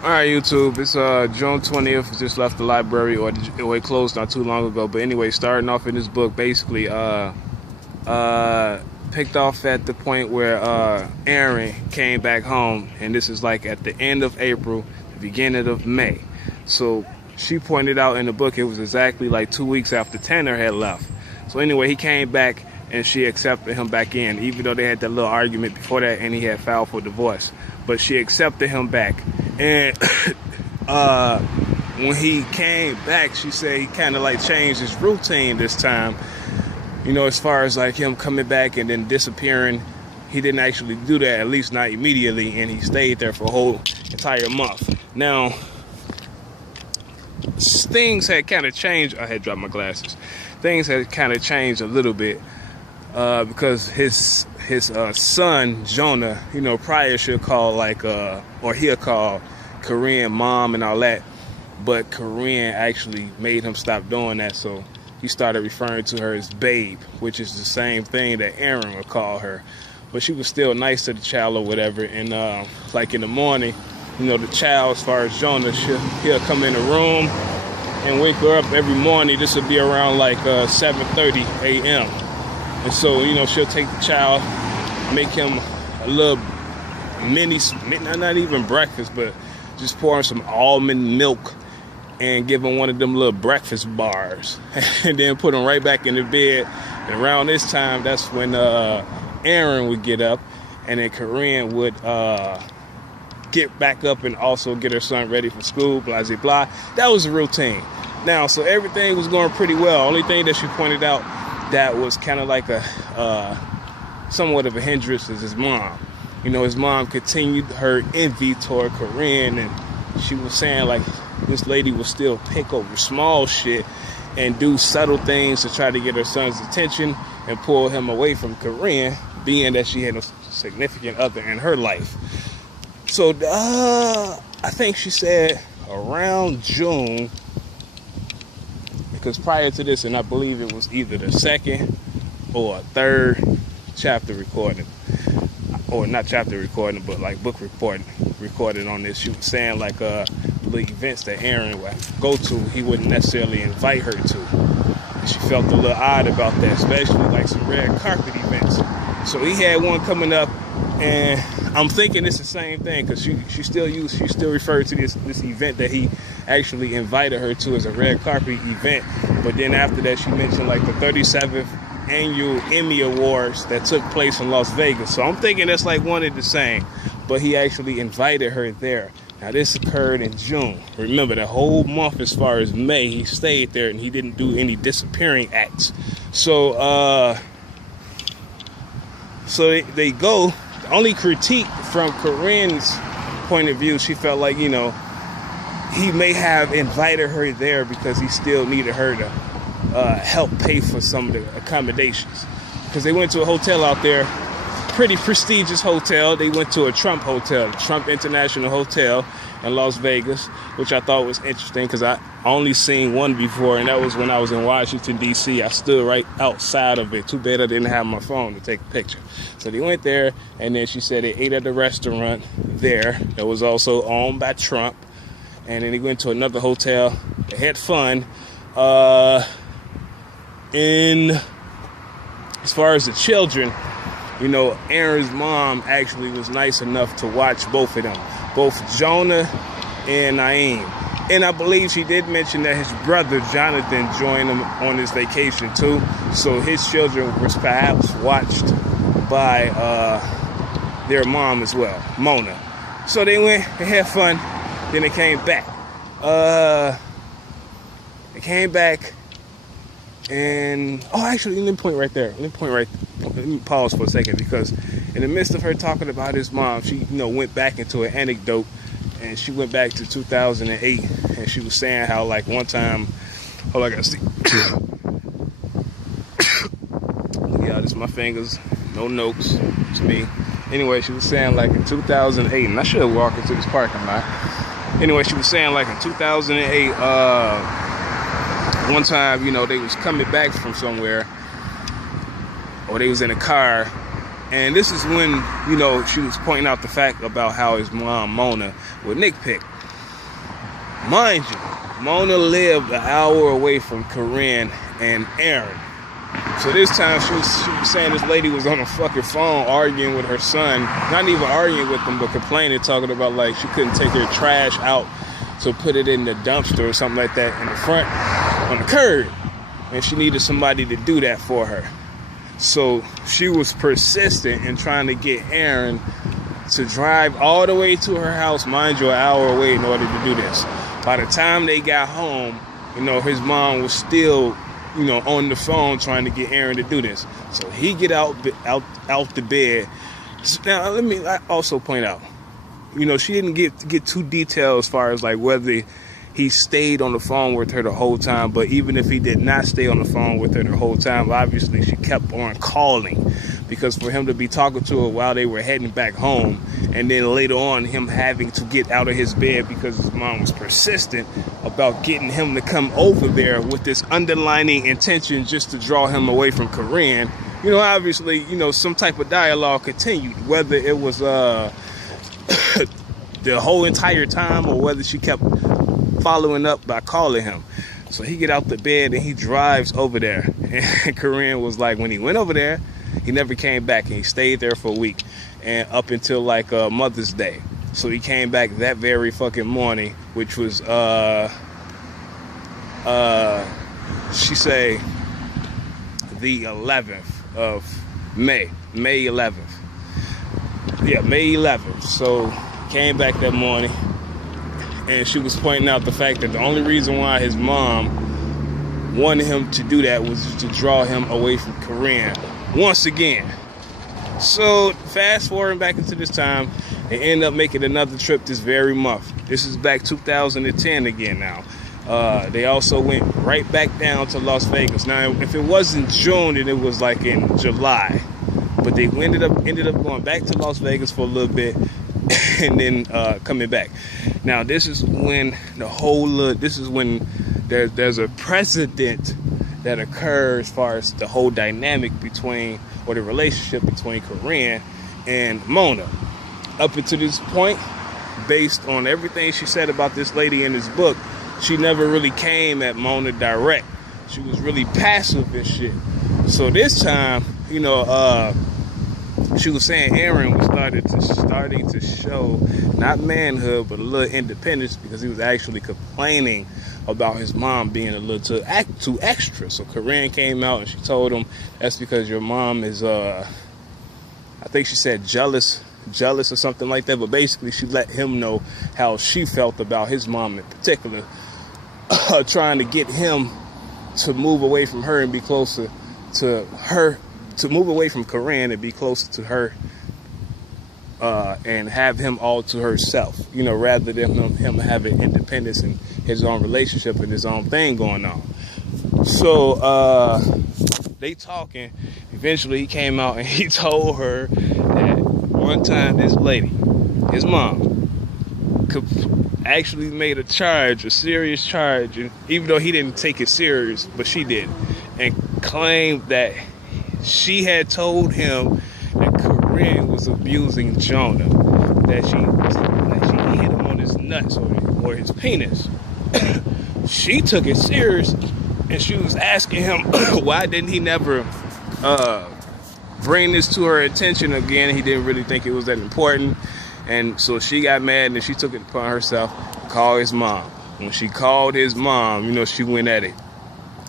Alright, YouTube, it's June 20th. Just left the library, or it closed not too long ago. But anyway, starting off in this book, basically picked off at the point where Aaron came back home, and this is like at the end of April, the beginning of May. So she pointed out in the book it was exactly like 2 weeks after Tanner had left. So anyway, he came back and she accepted him back in, even though they had that little argument before that and he had filed for divorce. But she accepted him back. And when he came back, she said he kind of like changed his routine this time. You know, as far as like him coming back and then disappearing, he didn't actually do that, at least not immediately, and he stayed there for a whole entire month. Now, things had kind of changed. I had dropped my glasses. Things had kind of changed a little bit because his son Jonah, you know, prior should call like or he'll call Karrine mom and all that, but Karrine actually made him stop doing that. So he started referring to her as babe, which is the same thing that Aaron would call her. But she was still nice to the child or whatever. And like in the morning, you know, the child, as far as Jonah, he'll come in the room and wake her up every morning. This would be around like 7:30 a.m. And so, you know, she'll take the child, make him a little mini, not even breakfast, but just pour him some almond milk and give him one of them little breakfast bars. And then put him right back in the bed. And around this time, that's when Aaron would get up, and then Karrine would get back up and also get her son ready for school, blah, blah, blah. That was the routine. Now, so everything was going pretty well. Only thing that she pointed out that was kind of like a somewhat of a hindrance is his mom. You know, his mom continued her envy toward Karrine, and she was saying like this lady will still pick over small shit and do subtle things to try to get her son's attention and pull him away from Karrine, being that she had a significant other in her life. So I think she said around June, because prior to this, and I believe it was either the second or a third chapter recording, or not chapter recording, but like book recorded on this. She was saying like the events that Aaron would go to, he wouldn't necessarily invite her to. And she felt a little odd about that, especially like some red carpet events. So he had one coming up, and I'm thinking it's the same thing, because she still referred to this event that he actually invited her to as a red carpet event. But then after that, she mentioned like the 37th annual Emmy Awards that took place in Las Vegas. So I'm thinking that's like one and the same. But he actually invited her there. Now this occurred in June. Remember, the whole month as far as May, he stayed there and he didn't do any disappearing acts. So they go. The only critique from Karrine's point of view, she felt like, you know, he may have invited her there because he still needed her to help pay for some of the accommodations. Because they went to a hotel out there, pretty prestigious hotel. They went to a Trump hotel, Trump International Hotel in Las Vegas, which I thought was interesting because I only seen one before, and that was when I was in Washington, D.C. I stood right outside of it. Too bad I didn't have my phone to take a picture. So they went there, and then she said they ate at the restaurant there that was also owned by Trump. And then they went to another hotel. They had fun. And as far as the children, you know, Aaron's mom actually was nice enough to watch both of them, both Jonah and Naeem. And I believe she did mention that his brother Jonathan joined him on his vacation too. So his children was perhaps watched by their mom as well, Mona. So they went, they had fun, then they came back. And actually, let me pause for a second, because in the midst of her talking about his mom, she, you know, went back into an anecdote, and she went back to 2008, and she was saying how like one time, I gotta see. Yeah, this is my fingers, no notes, it's me. Anyway, she was saying like in 2008, and I should have walked into this parking lot. Anyway, she was saying like in 2008, one time, you know, they was coming back from somewhere, or they was in a car, and this is when, you know, she was pointing out the fact about how his mom, Mona, would nitpick. Mind you, Mona lived an hour away from Karrine and Aaron. So this time she was saying this lady was on the fucking phone arguing with her son. Not even arguing with him, but complaining, talking about like she couldn't take her trash out to put it in the dumpster or something like that in the front on the curb. And she needed somebody to do that for her. So she was persistent in trying to get Aaron to drive all the way to her house, mind you, an hour away in order to do this. By the time they got home, you know, his mom was still, you know, on the phone trying to get Aaron to do this. So he get out the bed. Now, let me also point out, you know, she didn't get too detailed as far as like whether he stayed on the phone with her the whole time. But even if he did not stay on the phone with her the whole time, obviously she kept on calling, because for him to be talking to her while they were heading back home, and then later on him having to get out of his bed because his mom was persistent about getting him to come over there with this underlining intention just to draw him away from Karrine, you know, obviously, you know, some type of dialogue continued, whether it was the whole entire time or whether she kept following up by calling him. So he get out the bed and he drives over there. And Karrine was like, when he went over there, he never came back, and he stayed there for a week and up until like Mother's Day. So he came back that very fucking morning, which was she say the 11th of May 11th. Yeah, May 11th. So came back that morning, and she was pointing out the fact that the only reason why his mom wanted him to do that was to draw him away from Karrine once again. So fast forwarding back into this time, they end up making another trip this very month. This is back 2010 again now. They also went right back down to Las Vegas. Now, if it wasn't June, then it was like in July. But they ended up going back to Las Vegas for a little bit and then coming back. Now, this is when there's a precedent that occurs as far as the whole dynamic between, or the relationship between Karrine and Mona. Up until this point, based on everything she said about this lady in this book, she never really came at Mona direct. She was really passive and shit. So this time, you know, she was saying Aaron was starting to show not manhood but a little independence, because he was actually complaining about his mom being a little too extra. So Karrine came out and she told him, that's because your mom is I think she said jealous or something like that, but basically she let him know how she felt about his mom in particular, trying to get him to move away from her and be closer to her, to move away from Karrine and be closer to her, and have him all to herself, you know, rather than him having independence and his own relationship and his own thing going on. So they talking. Eventually he came out and he told her that one time this lady, his mom, actually made a serious charge, and even though he didn't take it serious, but she did, and claimed that she had told him that Karrine was abusing Jonah, that she hit him on his nuts or his penis. She took it serious, and she was asking him why didn't he never bring this to her attention again. He didn't really think it was that important. And so she got mad and she took it upon herself to call his mom. When she called his mom, you know, she went at it.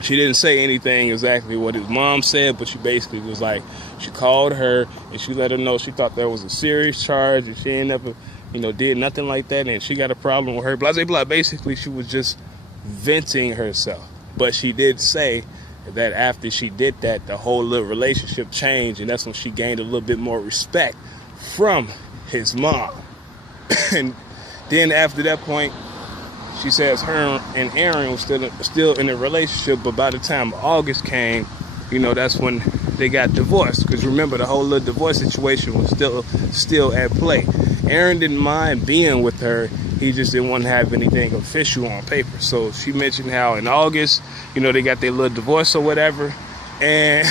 She didn't say anything exactly what his mom said, but she basically was like, she called her and she let her know she thought there was a serious charge and she ain't never, you know, did nothing like that, and she got a problem with her, blah, blah, blah. Basically, she was just venting herself. But she did say that after she did that, the whole little relationship changed, and that's when she gained a little bit more respect from his mom. And then after that point, she says her and Aaron was still in a relationship, but by the time August came, you know, that's when they got divorced. Because remember, the whole little divorce situation was still at play. Aaron didn't mind being with her. He just didn't want to have anything official on paper. So she mentioned how in August, you know, they got their little divorce or whatever. And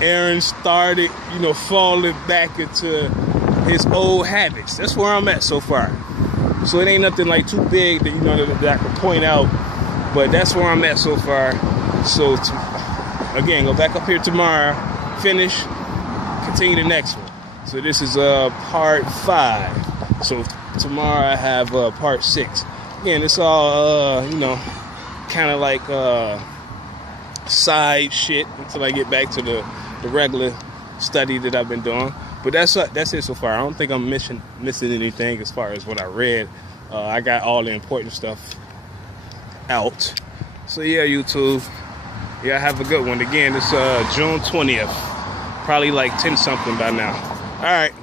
Aaron started, you know, falling back into his old habits. That's where I'm at so far. So it ain't nothing like too big that, you know, that I can point out. But that's where I'm at so far. So again, go back up here tomorrow, finish, continue the next one. So this is part 5. So tomorrow I have part 6. Again, it's all you know, kind of like side shit until I get back to the regular study that I've been doing. But that's it so far. I don't think I'm missing anything as far as what I read. I got all the important stuff out. So yeah, YouTube. Yeah, have a good one. Again, it's June 20th. Probably like 10 something by now. All right.